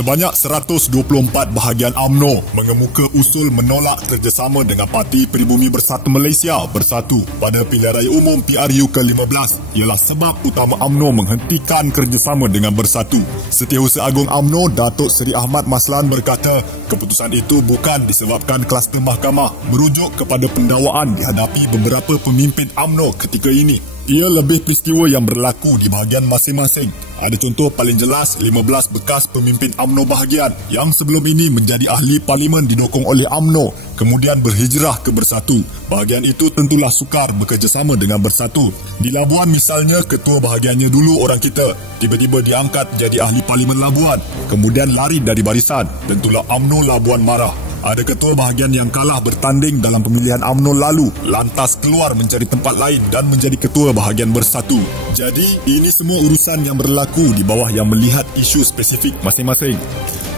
Sebanyak 124 bahagian UMNO mengemuka usul menolak kerjasama dengan Parti Peribumi Bersatu Malaysia Bersatu pada pilihan raya umum PRU ke-15 ialah sebab utama UMNO menghentikan kerjasama dengan Bersatu. Setiausaha Agung UMNO Datuk Seri Ahmad Maslan berkata keputusan itu bukan disebabkan kluster mahkamah merujuk kepada pendakwaan dihadapi beberapa pemimpin UMNO ketika ini. Ia lebih peristiwa yang berlaku di bahagian masing-masing. Ada contoh paling jelas 15 bekas pemimpin UMNO bahagian yang sebelum ini menjadi ahli parlimen didokong oleh UMNO kemudian berhijrah ke Bersatu. Bahagian itu tentulah sukar bekerjasama dengan Bersatu. Di Labuan misalnya, ketua bahagiannya dulu orang kita, tiba-tiba diangkat jadi ahli parlimen Labuan, kemudian lari dari barisan. Tentulah UMNO Labuan marah. Ada ketua bahagian yang kalah bertanding dalam pemilihan UMNO lalu, lantas keluar mencari tempat lain dan menjadi ketua bahagian Bersatu. Jadi, ini semua urusan yang berlaku di bawah yang melihat isu spesifik masing-masing.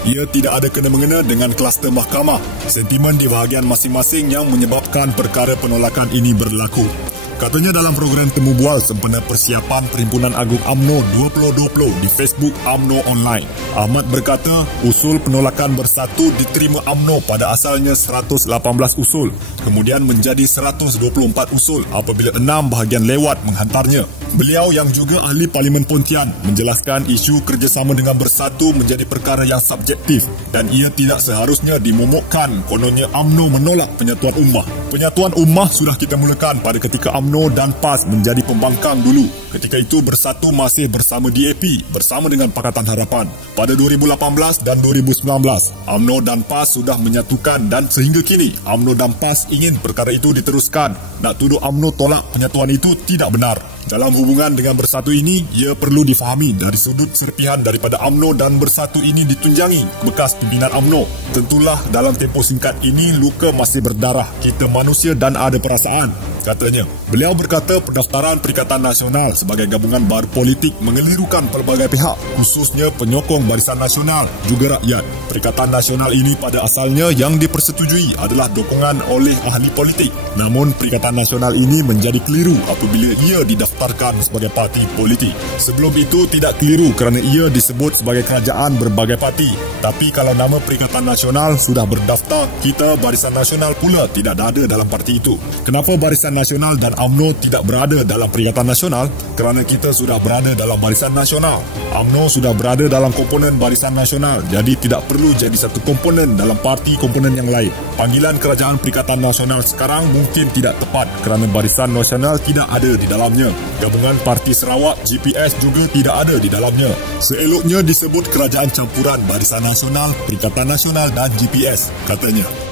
Ia tidak ada kena-mengena dengan kluster mahkamah. Sentimen di bahagian masing-masing yang menyebabkan perkara penolakan ini berlaku. Katanya dalam program Temu Bual sempena persiapan Perhimpunan Agung UMNO 2020 di Facebook UMNO Online. Ahmad berkata usul penolakan Bersatu diterima UMNO pada asalnya 118 usul, kemudian menjadi 124 usul apabila 6 bahagian lewat menghantarnya. Beliau yang juga ahli Parlimen Pontian menjelaskan isu kerjasama dengan Bersatu menjadi perkara yang subjektif dan ia tidak seharusnya dimomokkan kononnya UMNO menolak penyatuan ummah. Penyatuan ummah sudah kita mulakan pada ketika UMNO dan PAS menjadi pembangkang dulu. Ketika itu Bersatu masih bersama DAP bersama dengan Pakatan Harapan. Pada 2018 dan 2019, UMNO dan PAS sudah menyatukan dan sehingga kini UMNO dan PAS ingin perkara itu diteruskan. Nak tuduh UMNO tolak penyatuan itu tidak benar. Dalam hubungan dengan Bersatu ini, ia perlu difahami dari sudut serpihan daripada UMNO dan Bersatu ini ditunjangi bekas pimpinan UMNO. Tentulah dalam tempoh singkat ini luka masih berdarah. Kita manusia dan ada perasaan, katanya. Beliau berkata pendaftaran Perikatan Nasional sebagai gabungan baru politik mengelirukan pelbagai pihak, khususnya penyokong Barisan Nasional juga rakyat. Perikatan Nasional ini pada asalnya yang dipersetujui adalah dokongan oleh ahli politik. Namun Perikatan Nasional ini menjadi keliru apabila ia didaftarkan sebagai parti politik. Sebelum itu tidak keliru kerana ia disebut sebagai kerajaan berbagai parti. Tapi kalau nama Perikatan Nasional sudah berdaftar, kita Barisan Nasional pula tidak ada dalam parti itu. Kenapa Barisan Nasional dan UMNO tidak berada dalam Perikatan Nasional? Kerana kita sudah berada dalam Barisan Nasional. UMNO sudah berada dalam komponen Barisan Nasional, jadi tidak perlu jadi satu komponen dalam parti komponen yang lain. Panggilan Kerajaan Perikatan Nasional sekarang mungkin tidak tepat kerana Barisan Nasional tidak ada di dalamnya. Gabungan Parti Sarawak GPS juga tidak ada di dalamnya. Seeloknya disebut Kerajaan Campuran Barisan Nasional, Perikatan Nasional dan GPS, katanya.